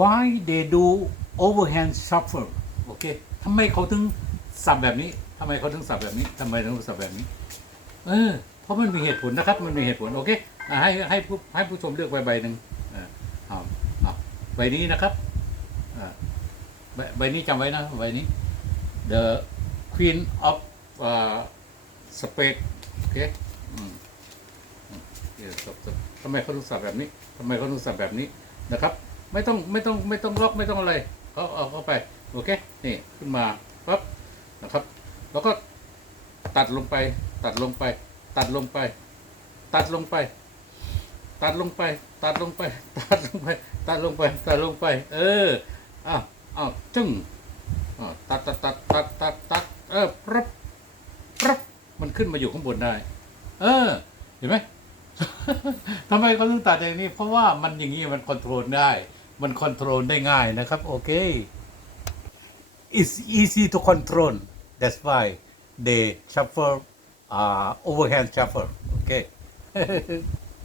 why they do overhand shuffle โอเคทำไมเขาถึงสับแบบนี้ทำไมเขาถึงสับแบบนี้ทำไมถึงสับแบบนี้ เออ เพราะมันมีเหตุผลนะครับ มันมีเหตุผล โอเคให้ให้ผู้ให้ผู้ชมเลือกใบใบหนึ่งอ่าเอาเอาใบนี้นะครับอ่าใบใบนี้จำไว้นะ ใบนี้ the queen of uh, spade โอเคอืมอืมเดี๋ยวจบจบทำไมเขาถึงสับแบบนี้ทำไมเขาถึงสับแบบนี้นะครับ ไม่ต้องไม่ต้องไม่ต้องล็อกไม่ต้องอะไรเขาเอาเข้าไปโอเคนี่ขึ้นมาปั๊บนะครับ แล้วก็ตัดลงไป ตัดลงไป ตัดลงไป ตัดลงไป ตัดลงไป ตัดลงไป ตัดลงไป ตัดลงไป ตัดลงไป เอออ้าวอ้าวจึ้งอ่าตัดตัดตัดตัดตัดตัดเออปรับปรับมันขึ้นมาอยู่ข้างบนได้ เออ เห็นไหมทำไมเขาถึงตัดอย่างนี้ เพราะว่ามันอย่างนี้มันคอนโทรลได้ มันคอนโทรลได้ง่ายนะครับ โอเค it's easy to control that's why they shuffle uh, overhand shuffle okay